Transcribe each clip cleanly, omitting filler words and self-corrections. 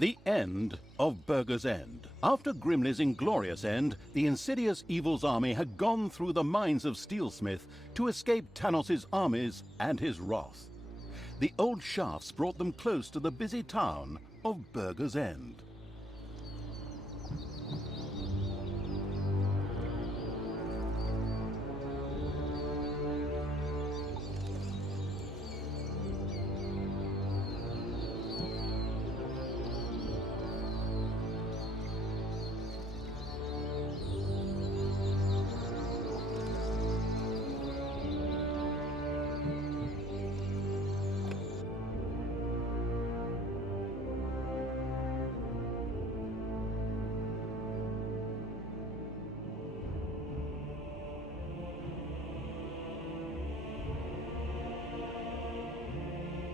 The end of Burger's End. After Grimley's inglorious end, the insidious evil's army had gone through the mines of Steelsmith to escape Tanos's armies and his wrath. The old shafts brought them close to the busy town of Burger's End.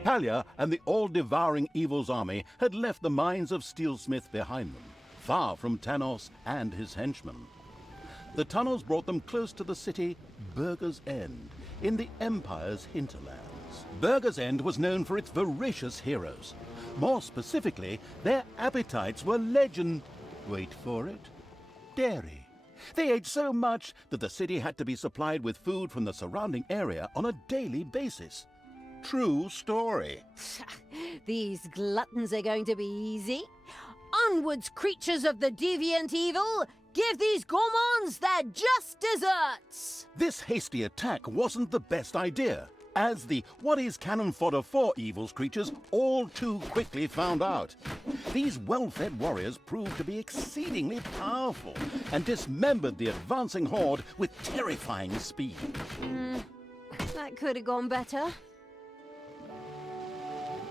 Talia and the all-devouring evil's army had left the mines of Steelsmith behind them, far from Tanos and his henchmen. The tunnels brought them close to the city Burger's End, in the Empire's hinterlands. Burger's End was known for its voracious heroes. More specifically, their appetites were legend... wait for it... dairy. They ate so much that the city had to be supplied with food from the surrounding area on a daily basis. True story. These gluttons are going to be easy. Onwards, creatures of the deviant evil! Give these gourmands their just desserts! This hasty attack wasn't the best idea, as the what is cannon fodder for evil's creatures all too quickly found out. These well-fed warriors proved to be exceedingly powerful and dismembered the advancing horde with terrifying speed. That could have gone better.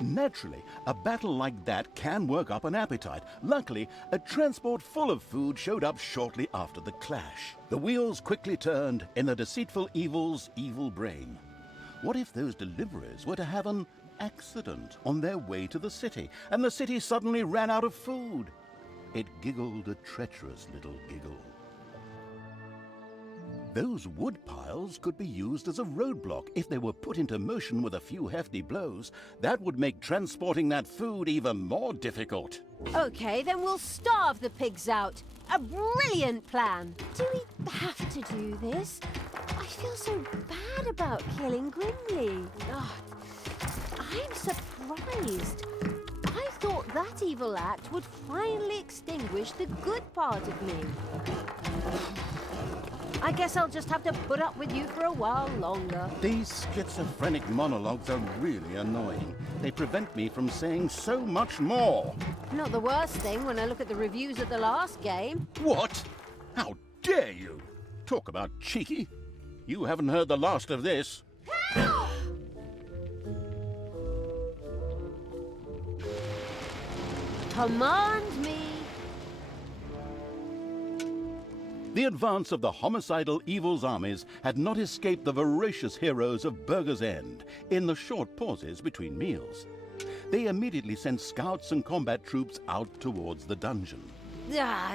Naturally, a battle like that can work up an appetite. Luckily, a transport full of food showed up shortly after the clash. The wheels quickly turned in the deceitful evil's evil brain. What if those deliverers were to have an accident on their way to the city, and the city suddenly ran out of food? It giggled a treacherous little giggle. Those wood piles could be used as a roadblock if they were put into motion with a few hefty blows. That would make transporting that food even more difficult. Okay, then we'll starve the pigs out. A brilliant plan. Do we have to do this? I feel so bad about killing Grimley. I'm surprised. I thought that evil act would finally extinguish the good part of me. I guess I'll just have to put up with you for a while longer. These schizophrenic monologues are really annoying. They prevent me from saying so much more. Not the worst thing when I look at the reviews of the last game. What? How dare you? Talk about cheeky. You haven't heard the last of this. Command me. The advance of the homicidal evil's armies had not escaped the voracious heroes of Burger's End in the short pauses between meals. They immediately sent scouts and combat troops out towards the dungeon.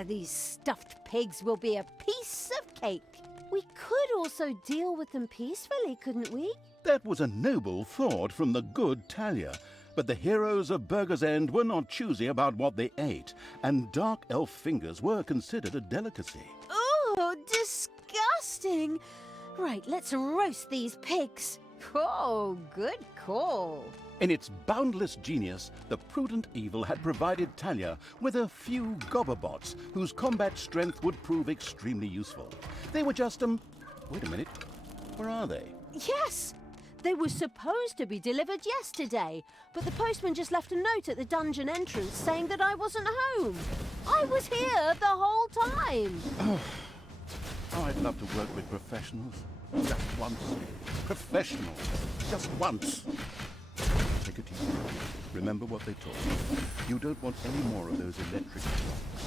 These stuffed pigs will be a piece of cake. We could also deal with them peacefully, couldn't we? That was a noble thought from the good Talia, but the heroes of Burger's End were not choosy about what they ate, and dark elf fingers were considered a delicacy. Oh, disgusting! Right, let's roast these pigs. Oh, good call. In its boundless genius, the prudent evil had provided Talia with a few gobberbots whose combat strength would prove extremely useful. They were just, wait a minute, where are they? Yes, they were supposed to be delivered yesterday, but the postman just left a note at the dungeon entrance saying that I wasn't home. I was here the whole time. Oh, I'd love to work with professionals. Just once. Professionals. Just once. Take it easy. Remember what they taught you. You don't want any more of those electric shocks.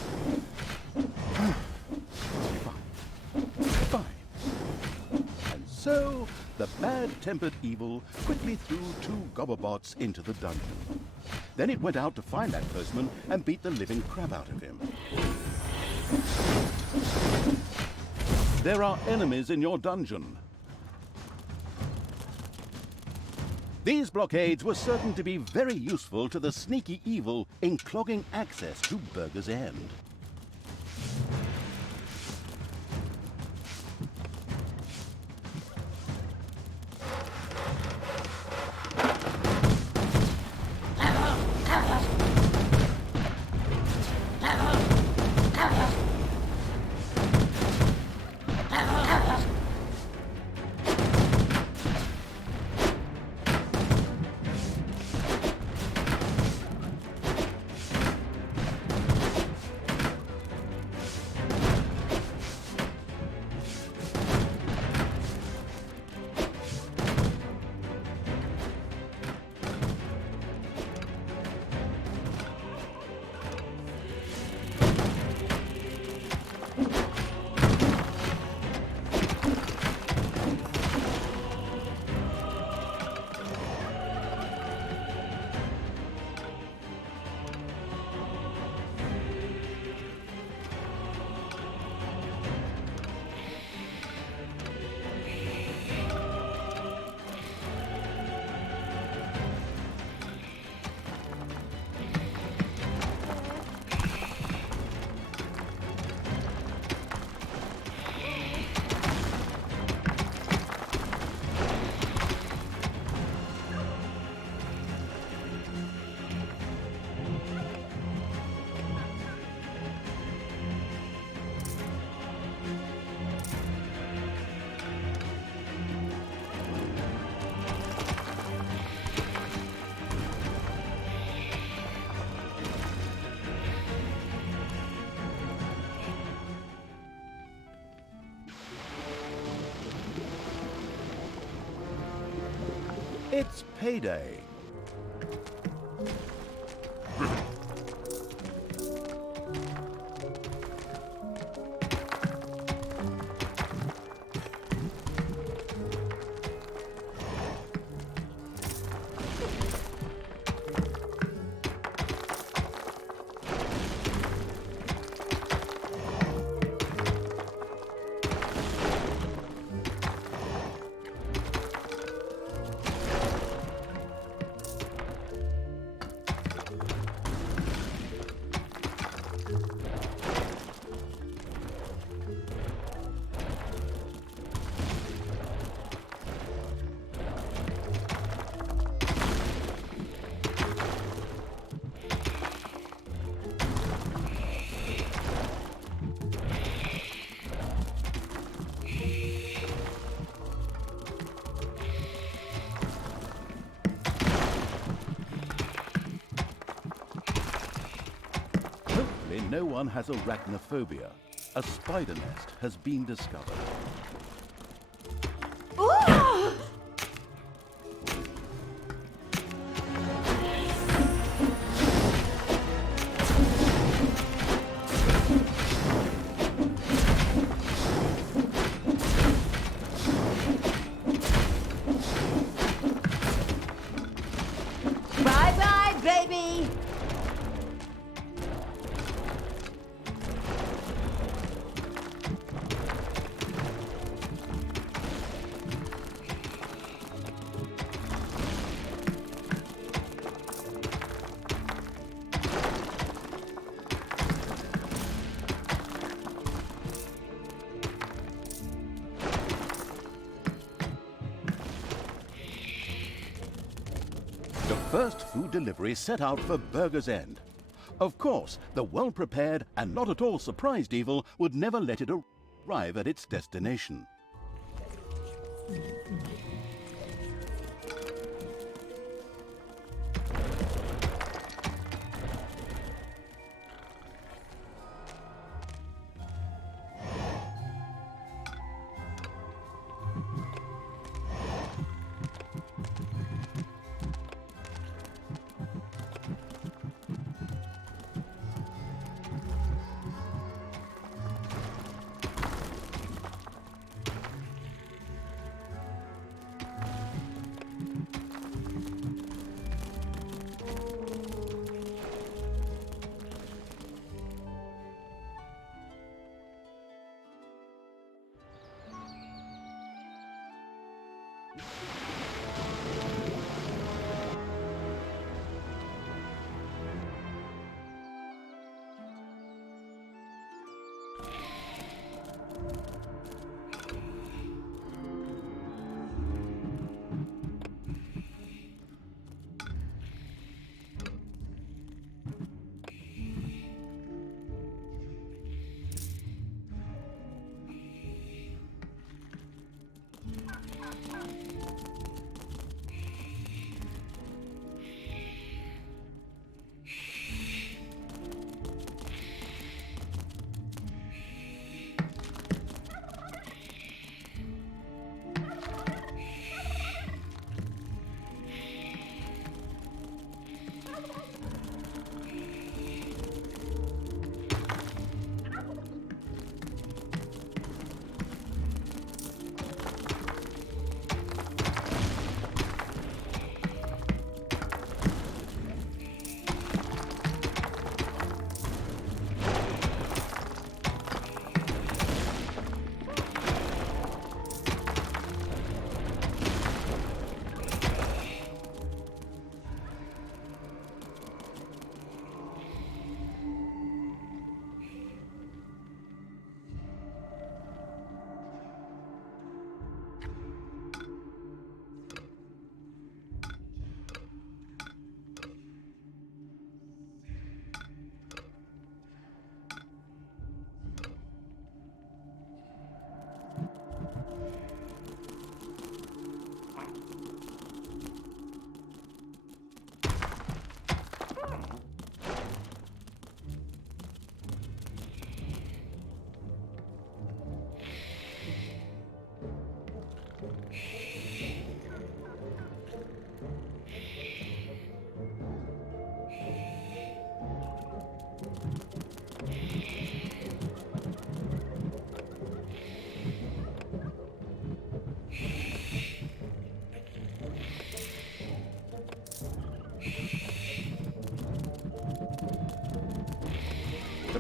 Fine. And so, the bad-tempered evil quickly threw 2 gobberbots into the dungeon. Then it went out to find that postman and beat the living crap out of him. There are enemies in your dungeon. These blockades were certain to be very useful to the sneaky evil in clogging access to Burger's End. It's payday. Hopefully no one has arachnophobia. A spider nest has been discovered. Ooh! Bye-bye, baby! The first food delivery set out for Burger's End. Of course, the well-prepared and not at all surprised evil would never let it arrive at its destination.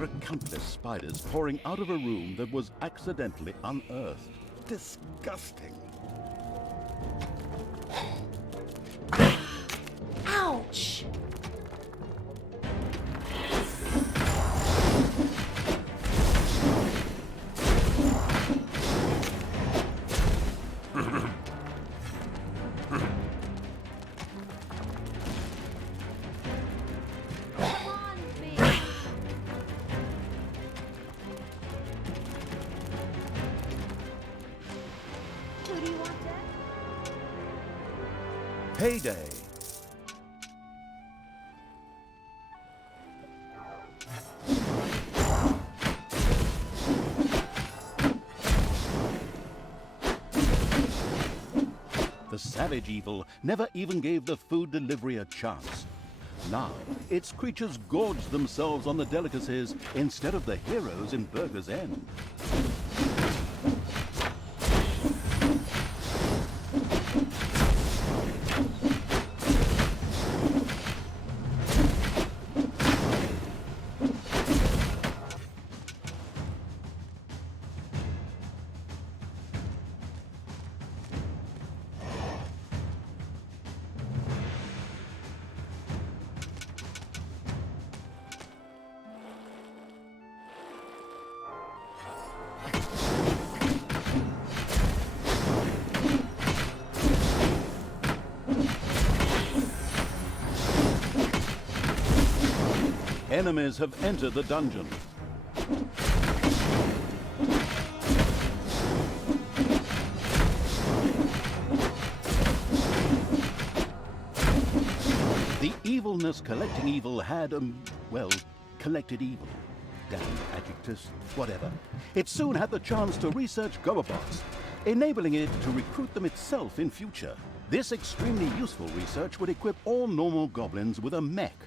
There are countless spiders pouring out of a room that was accidentally unearthed. Disgusting. Ouch! Come on, Bee. Who do you want dead? Payday. The savage evil never even gave the food delivery a chance. Now, its creatures gorged themselves on the delicacies instead of the heroes in Burger's End. Enemies have entered the dungeon. The evilness collecting evil had, well, collected evil. Damn adjectives, whatever. It soon had the chance to research Gobobots, enabling it to recruit them itself in future. This extremely useful research would equip all normal goblins with a mech,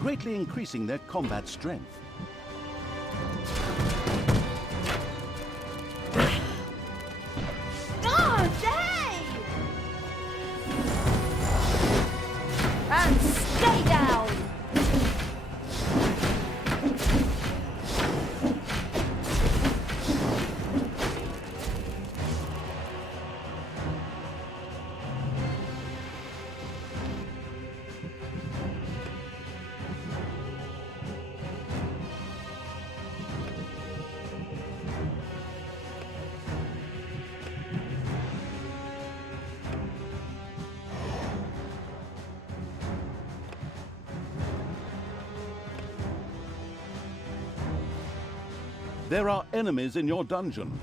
greatly increasing their combat strength. Oh, dang! And stay down! There are enemies in your dungeon.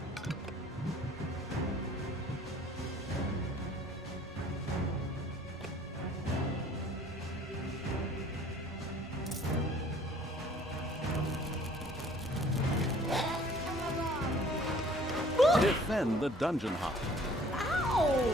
Defend the dungeon hut. Ow!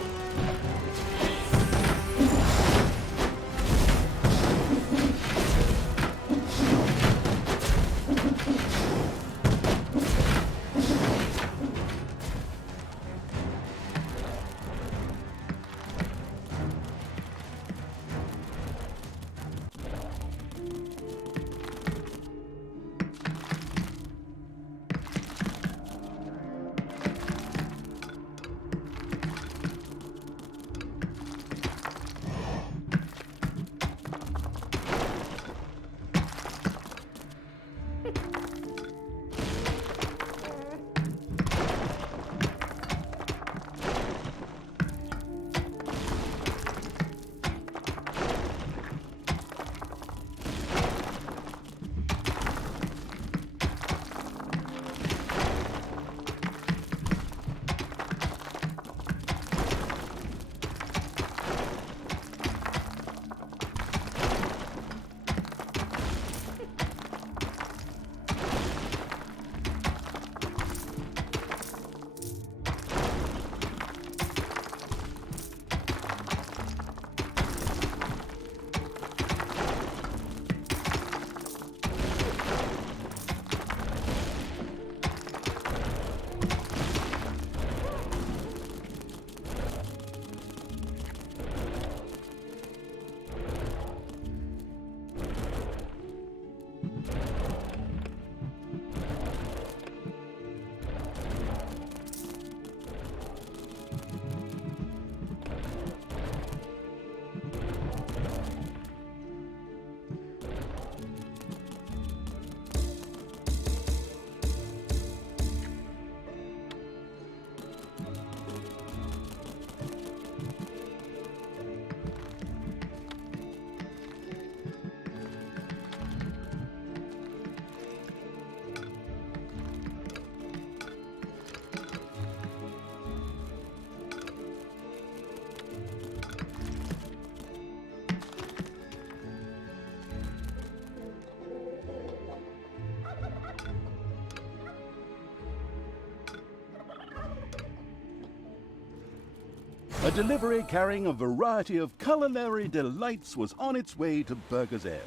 A delivery carrying a variety of culinary delights was on its way to Burger's End.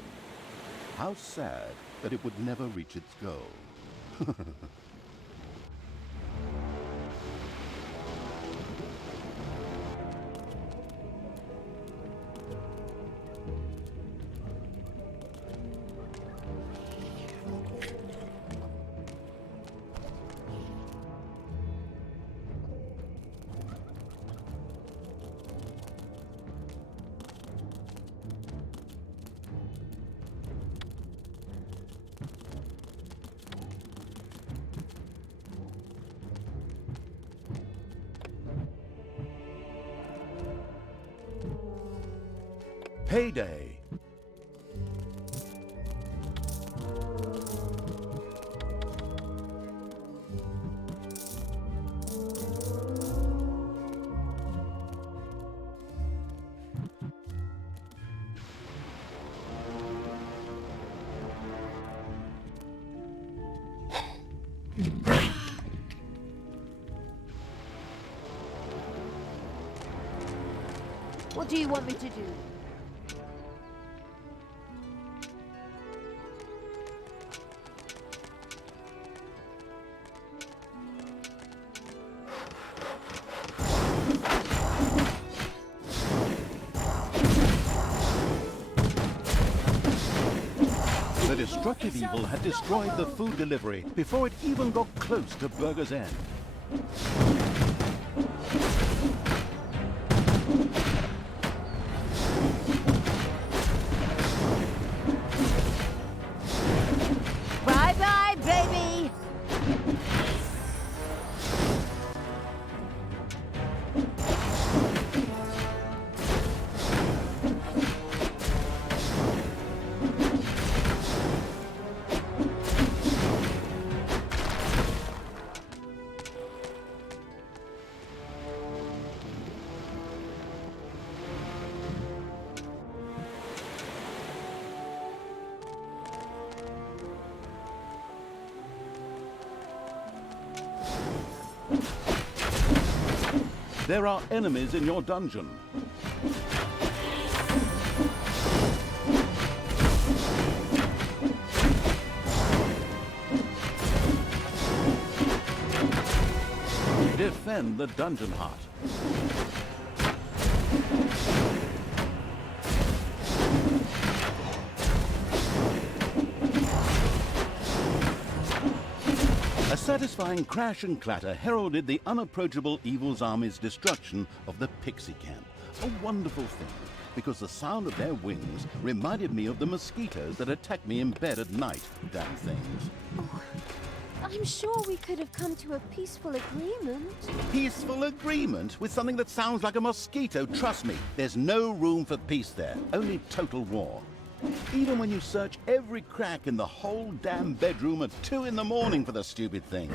How sad that it would never reach its goal. Payday. What do you want me to do? The destructive evil had destroyed the food delivery before it even got close to Burger's End. Bye-bye, baby! There are enemies in your dungeon. Defend the dungeon heart. A satisfying crash and clatter heralded the unapproachable evil's army's destruction of the Pixie Camp. A wonderful thing, because the sound of their wings reminded me of the mosquitoes that attack me in bed at night, damn things. I'm sure we could have come to a peaceful agreement. Peaceful agreement with something that sounds like a mosquito? Trust me, there's no room for peace there, only total war. Even when you search every crack in the whole damn bedroom at 2 in the morning for the stupid thing.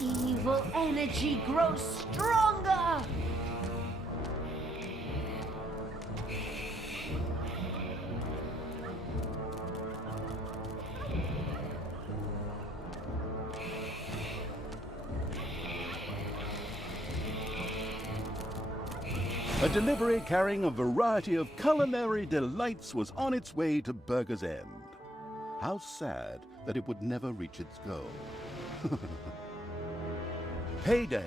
Evil energy grows stronger! A delivery carrying a variety of culinary delights was on its way to Burger's End. How sad that it would never reach its goal. Payday!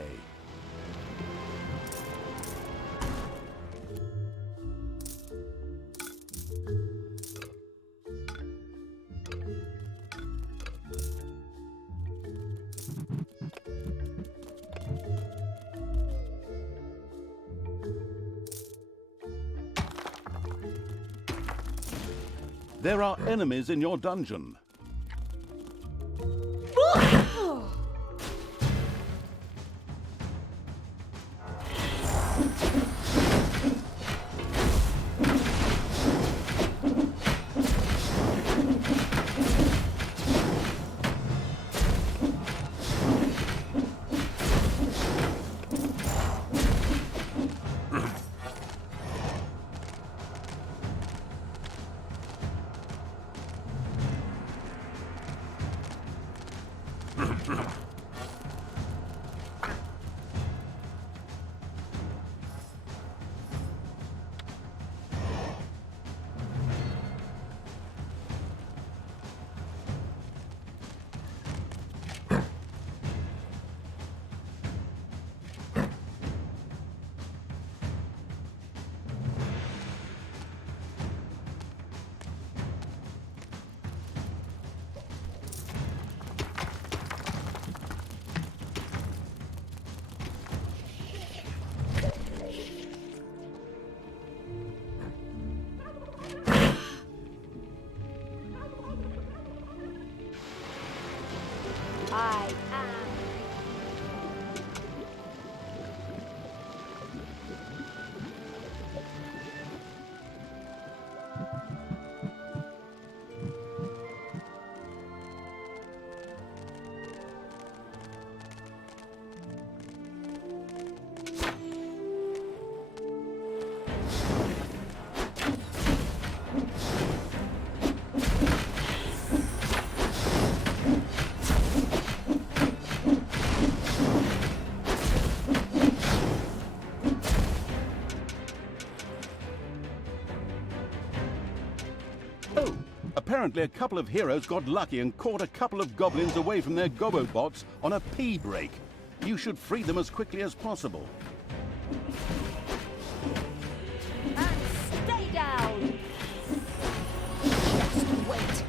There are enemies in your dungeon. I am. Oh, apparently a couple of heroes got lucky and caught a couple of goblins away from their gobobots on a pea break. You should free them as quickly as possible. And stay down! Just wait.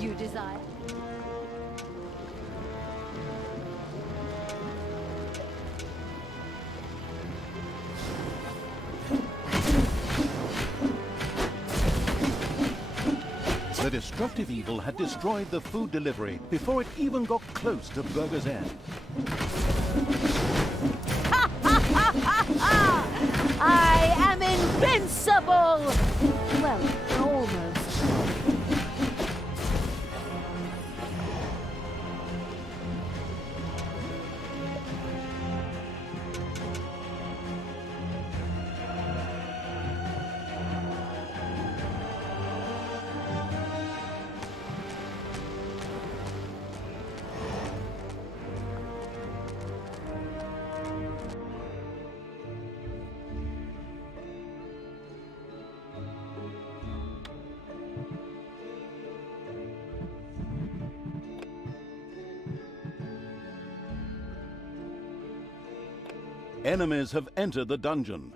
You desire? destructive evil had destroyed the food delivery before it even got close to Burger's End. I am invincible! Well, almost. Enemies have entered the dungeon.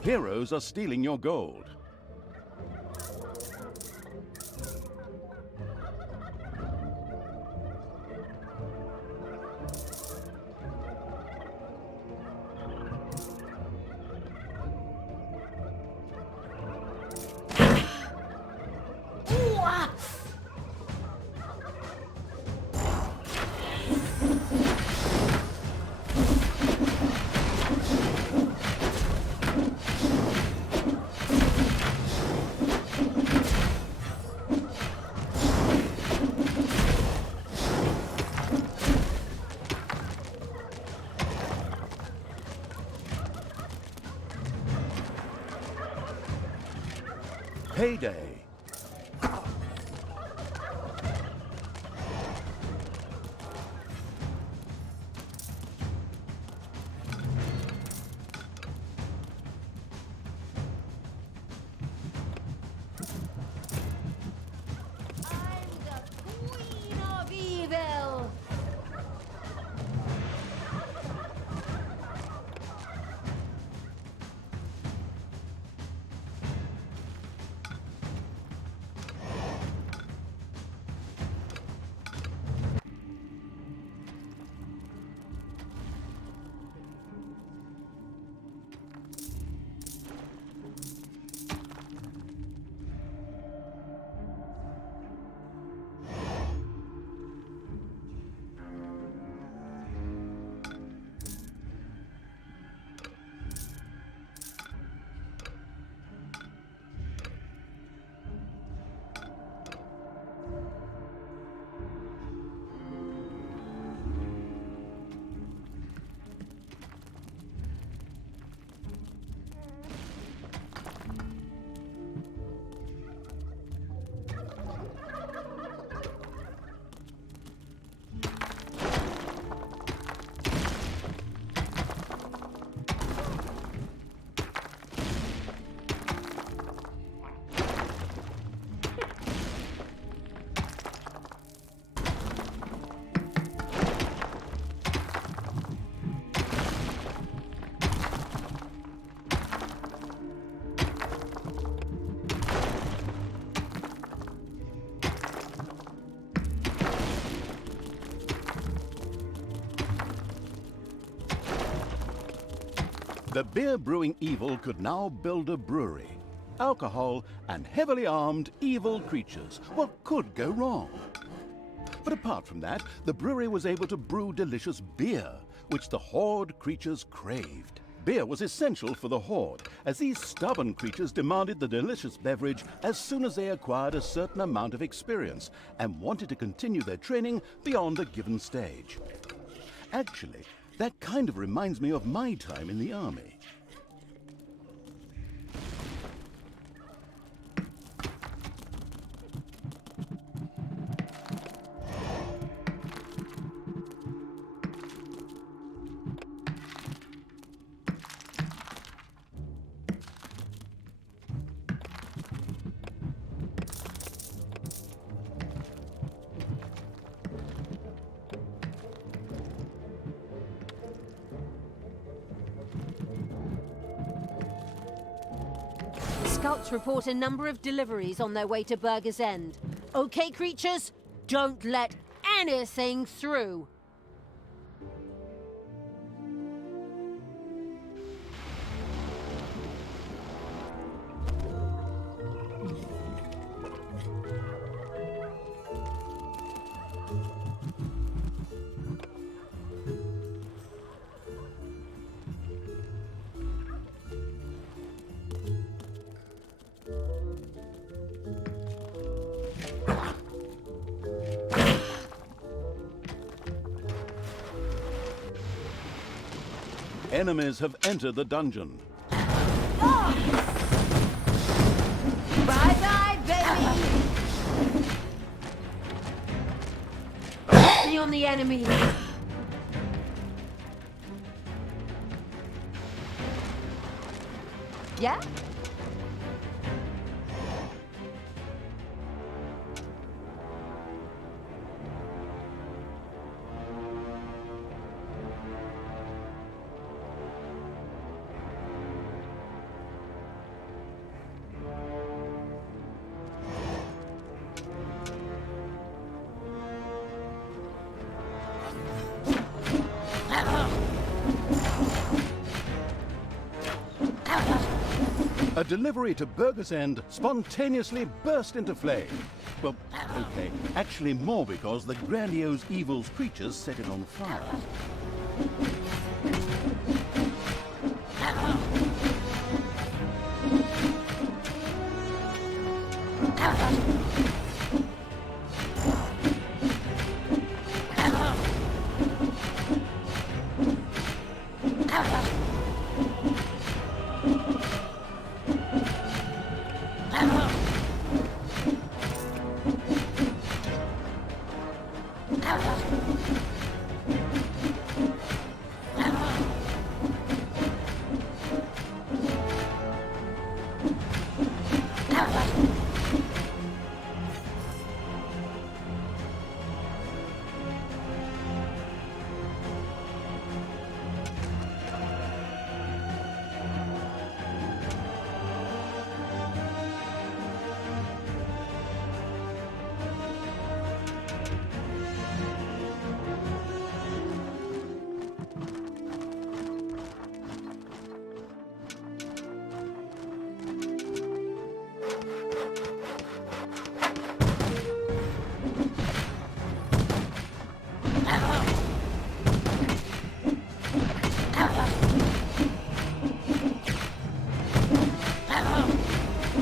Heroes are stealing your gold. Payday. I'm the Queen of Evil! The beer brewing evil could now build a brewery. Alcohol and heavily armed evil creatures. What could go wrong? But apart from that, the brewery was able to brew delicious beer, which the Horde creatures craved. Beer was essential for the Horde, as these stubborn creatures demanded the delicious beverage as soon as they acquired a certain amount of experience and wanted to continue their training beyond a given stage. Actually, that kind of reminds me of my time in the army. Scouts report a number of deliveries on their way to Burger's End. Okay, creatures? Don't let anything through. Enemies have entered the dungeon. Bye-bye, baby! See on the enemy. Yeah? A delivery to Burger's End spontaneously burst into flame. Well, okay, actually more because the grandiose evil's creatures set it on fire.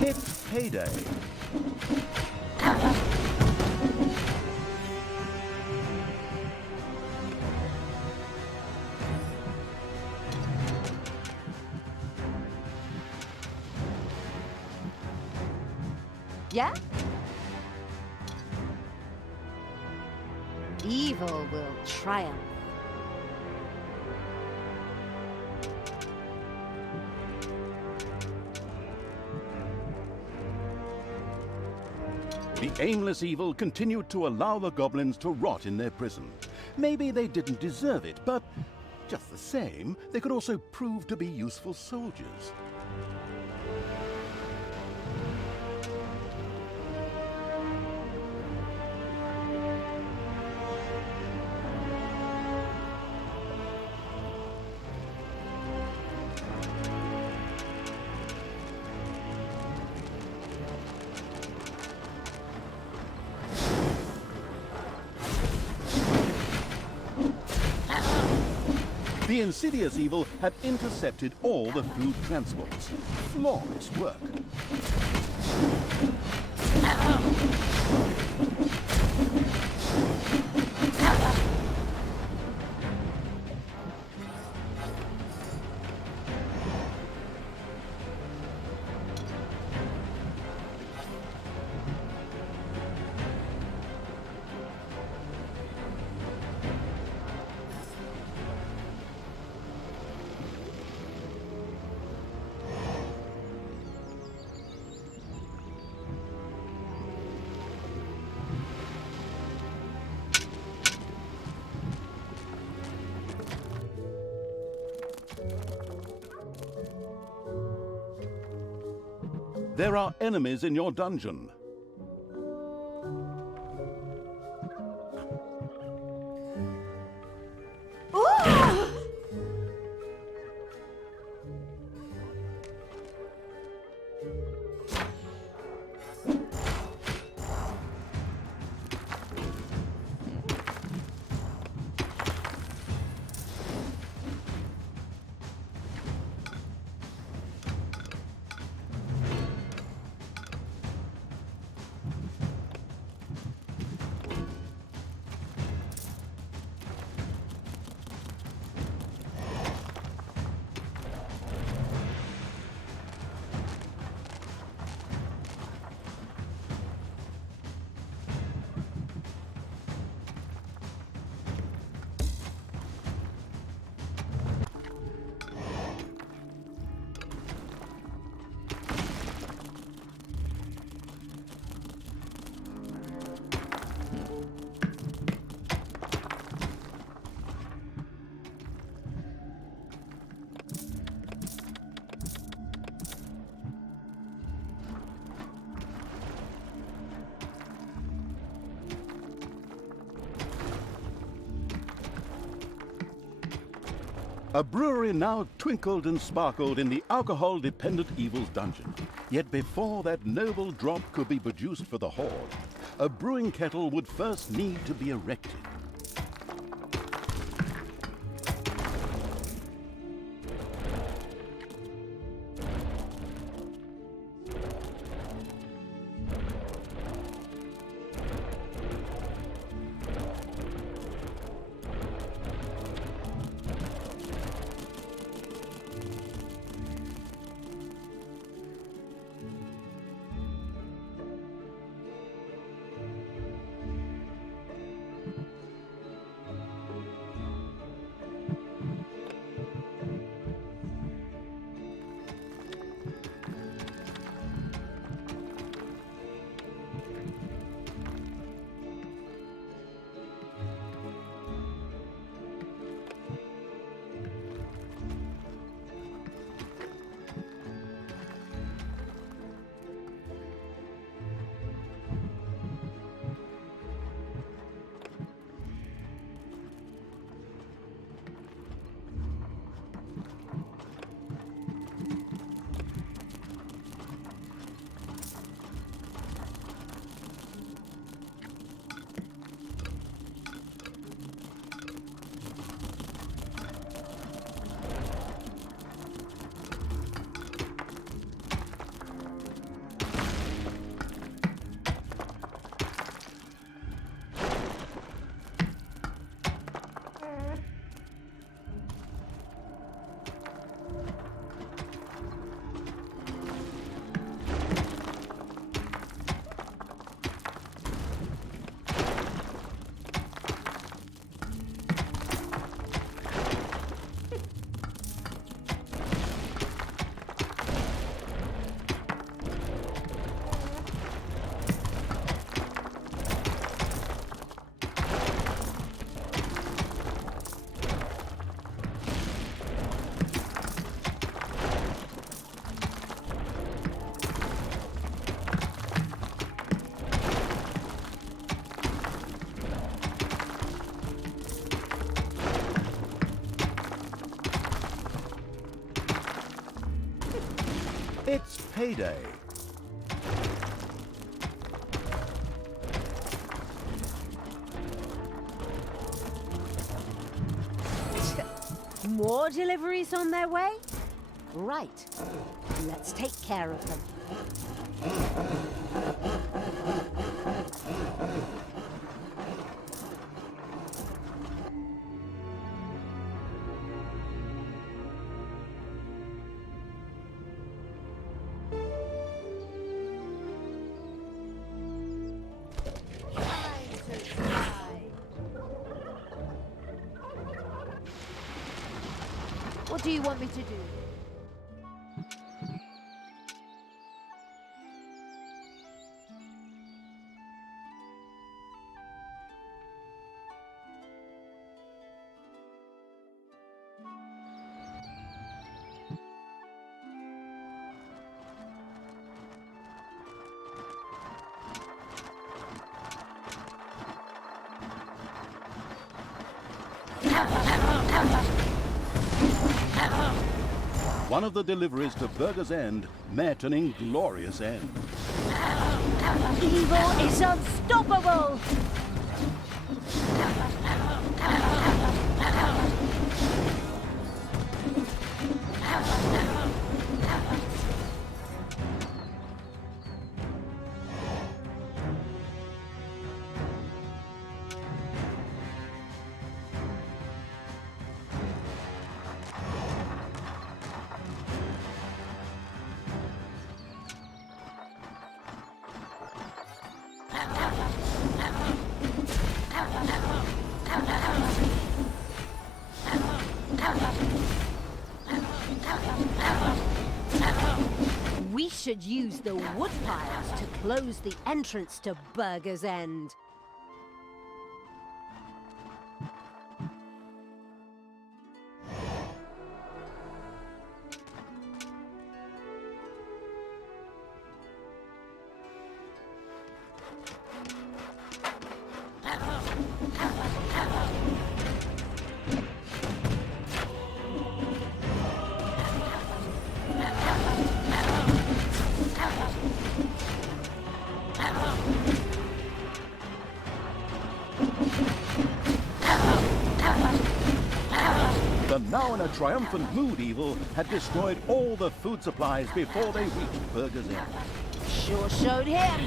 It's payday. Yeah? Evil will triumph. The aimless evil continued to allow the goblins to rot in their prison. Maybe they didn't deserve it, but just the same, they could also prove to be useful soldiers. The insidious evil had intercepted all the food transports. Flawless work. There are enemies in your dungeon. A brewery now twinkled and sparkled in the alcohol-dependent Evil's dungeon. Yet before that noble drop could be produced for the Horde, a brewing kettle would first need to be erected. It's payday. More deliveries on their way? Right. Let's take care of them. What do you want me to do? One of the deliveries to Burger's End met an inglorious end. Evil is unstoppable! We should use the wood piles to close the entrance to Burger's End. The now in a triumphant mood Evil had destroyed all the food supplies before they reached Burger's End. Sure showed him.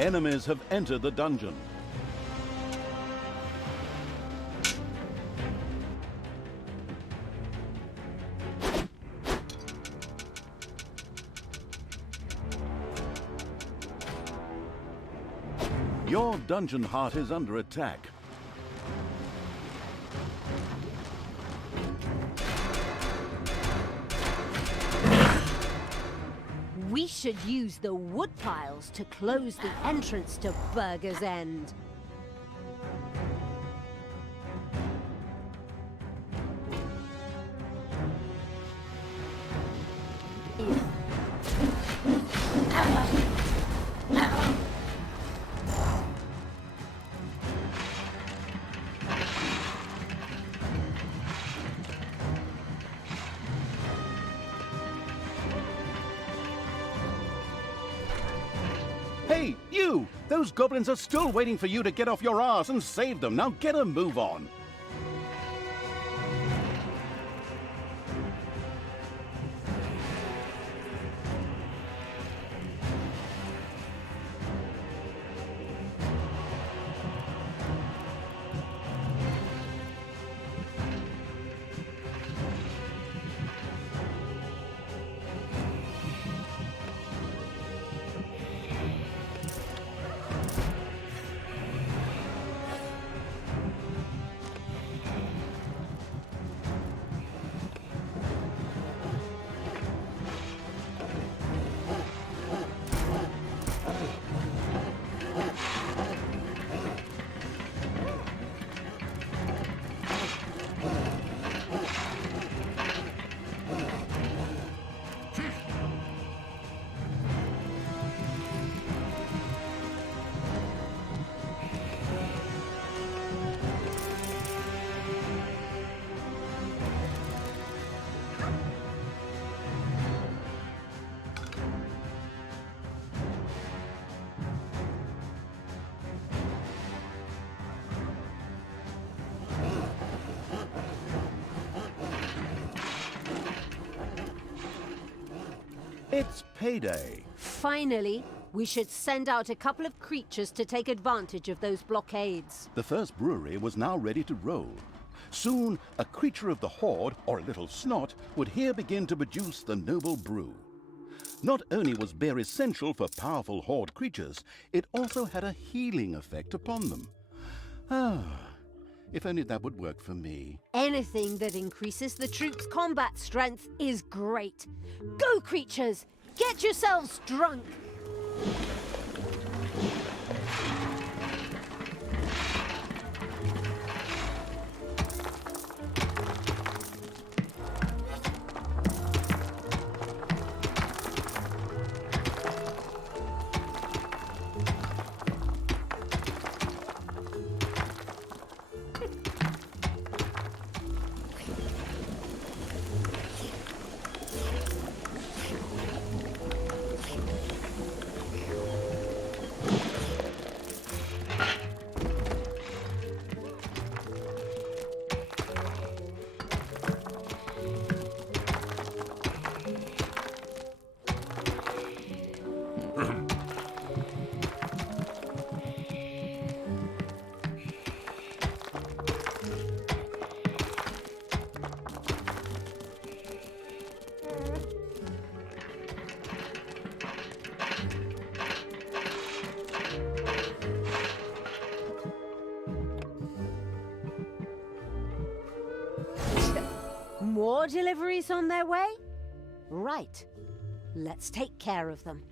Enemies have entered the dungeon. Your dungeon heart is under attack. We should use the wood piles to close the entrance to Burger's End. Hey, you! Those goblins are still waiting for you to get off your ass and save them. Now get a move on. It's payday. Finally, we should send out a couple of creatures to take advantage of those blockades. The first brewery was now ready to roll. Soon, a creature of the horde, or a little snot, would here begin to produce the noble brew. Not only was beer essential for powerful horde creatures, it also had a healing effect upon them. Ah, if only that would work for me. Anything that increases the troops' combat strength is great. Go, creatures! Get yourselves drunk! More deliveries on their way? Right. Let's take care of them.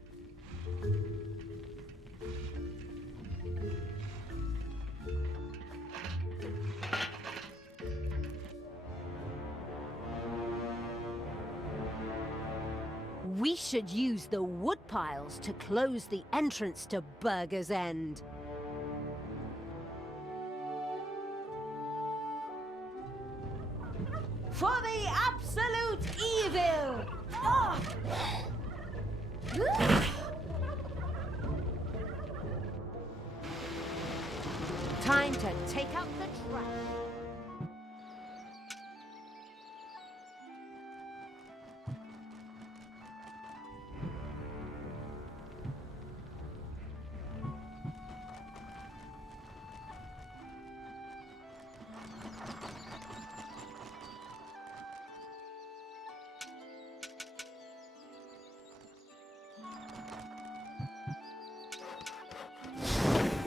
We should use the wood piles to close the entrance to Burger's End. For the absolute evil! Oh. Time to take out the trash.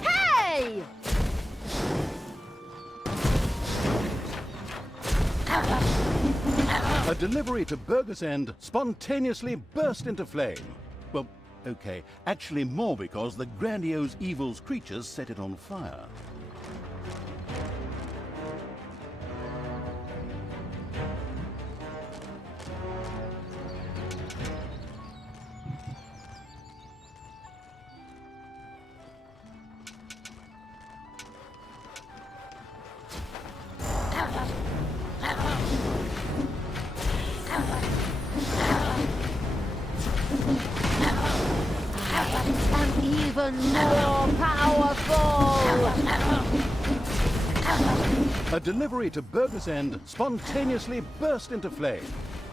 Hey! A delivery to Burger's End spontaneously burst into flame. Well, okay, actually more because the grandiose evil's creatures set it on fire. And even more powerful! A delivery to Burger's End spontaneously burst into flame.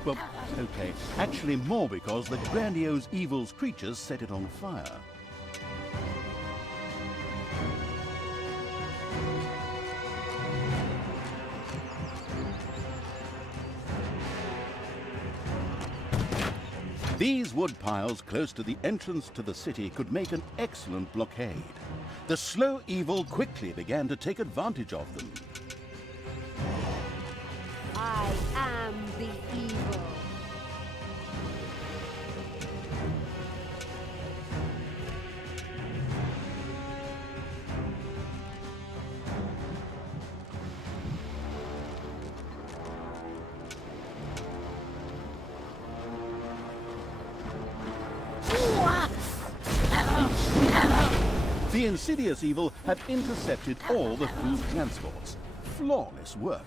Well, okay, actually more because the grandiose evil's creatures set it on fire. These wood piles close to the entrance to the city could make an excellent blockade. The slow evil quickly began to take advantage of them. I am the evil. The insidious evil had intercepted all the food transports. Flawless work.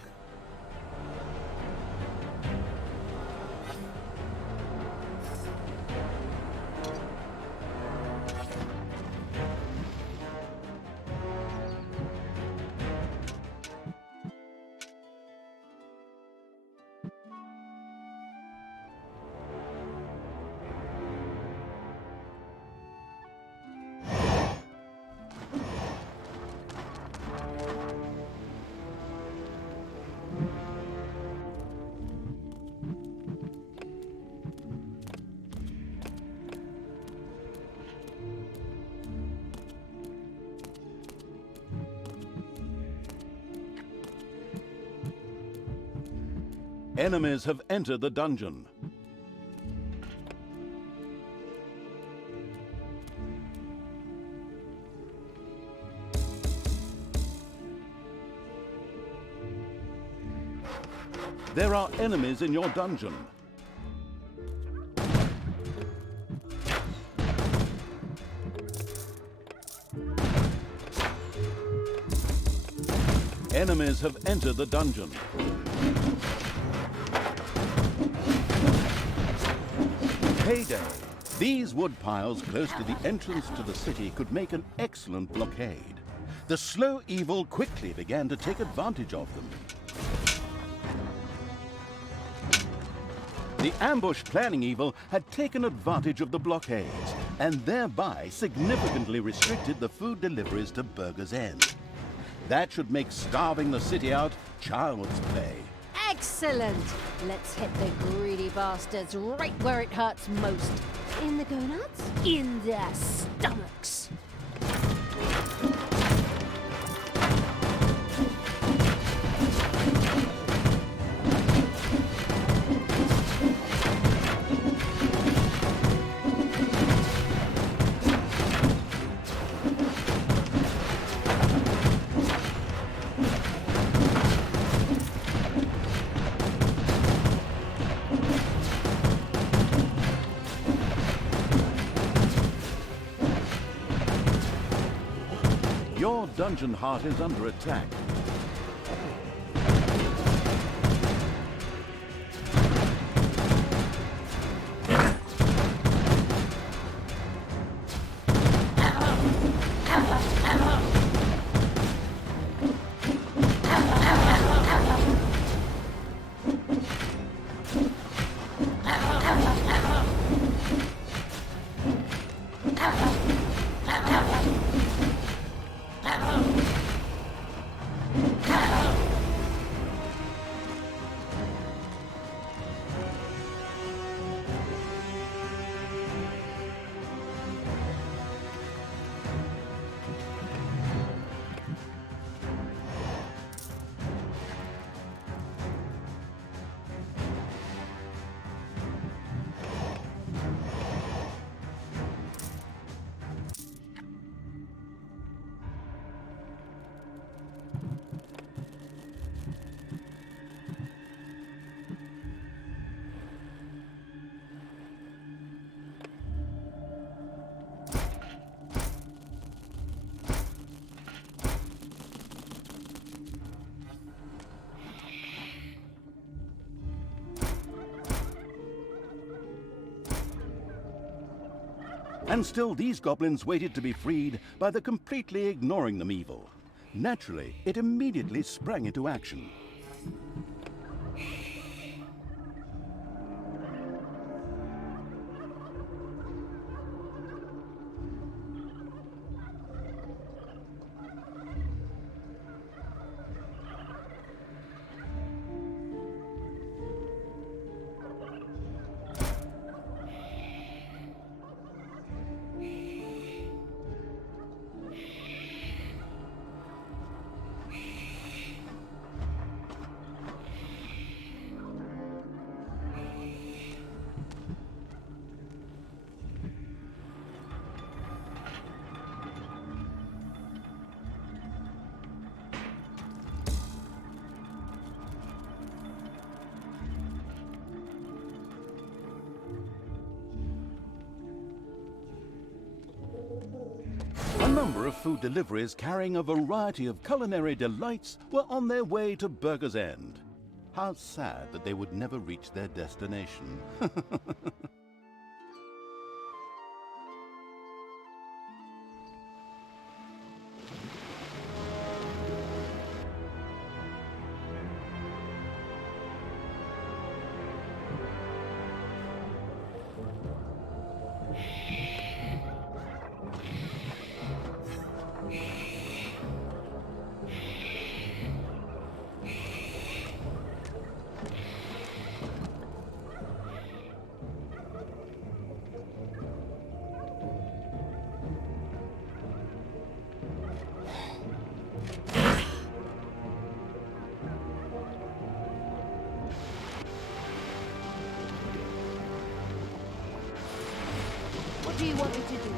Enemies have entered the dungeon. There are enemies in your dungeon. Enemies have entered the dungeon. Payday! These wood piles close to the entrance to the city could make an excellent blockade. The slow evil quickly began to take advantage of them. The ambush planning evil had taken advantage of the blockades and thereby significantly restricted the food deliveries to Burger's End. That should make starving the city out child's play. Excellent! Let's hit the greedy bastards right where it hurts most. In the gonads? In their stomachs. Your dungeon heart is under attack. And still these goblins waited to be freed by the completely ignoring them evil. Naturally, it immediately sprang into action. A number of food deliveries carrying a variety of culinary delights were on their way to Burger's End. How sad that they would never reach their destination. do you want me to do?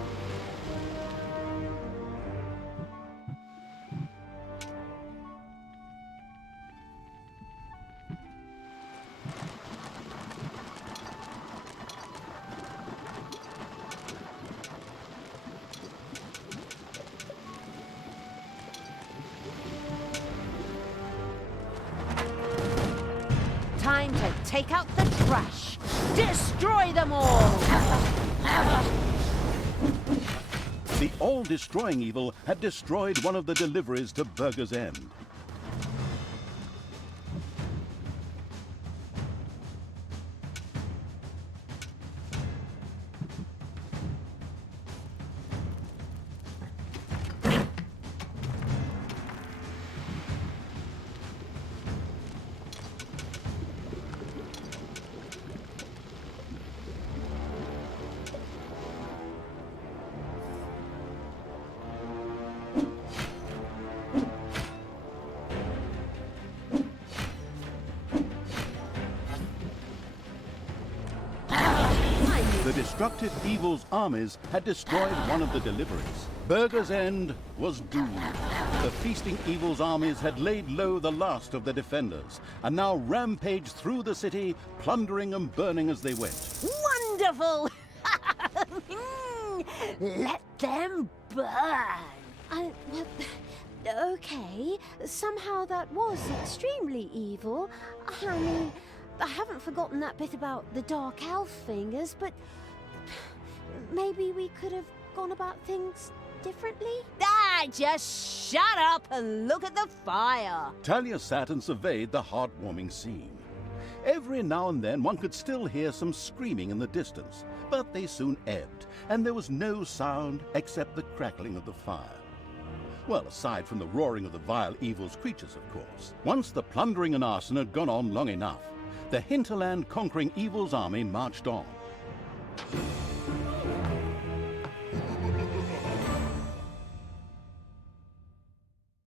Time to take out the trash. Destroy them all! The all-destroying evil had destroyed one of the deliveries to Burger's End. The destructive evil's armies had destroyed one of the deliveries. Burger's End was doomed. The feasting evil's armies had laid low the last of the defenders, and now rampaged through the city, plundering and burning as they went. Wonderful! Let them burn! Okay, somehow that was extremely evil. I mean, I haven't forgotten that bit about the Dark Elf fingers, but maybe we could have gone about things differently? Just shut up and look at the fire! Talia sat and surveyed the heartwarming scene. Every now and then one could still hear some screaming in the distance, but they soon ebbed, and there was no sound except the crackling of the fire. Well, aside from the roaring of the vile evil's creatures, of course. Once the plundering and arson had gone on long enough, the hinterland conquering evil's army marched on.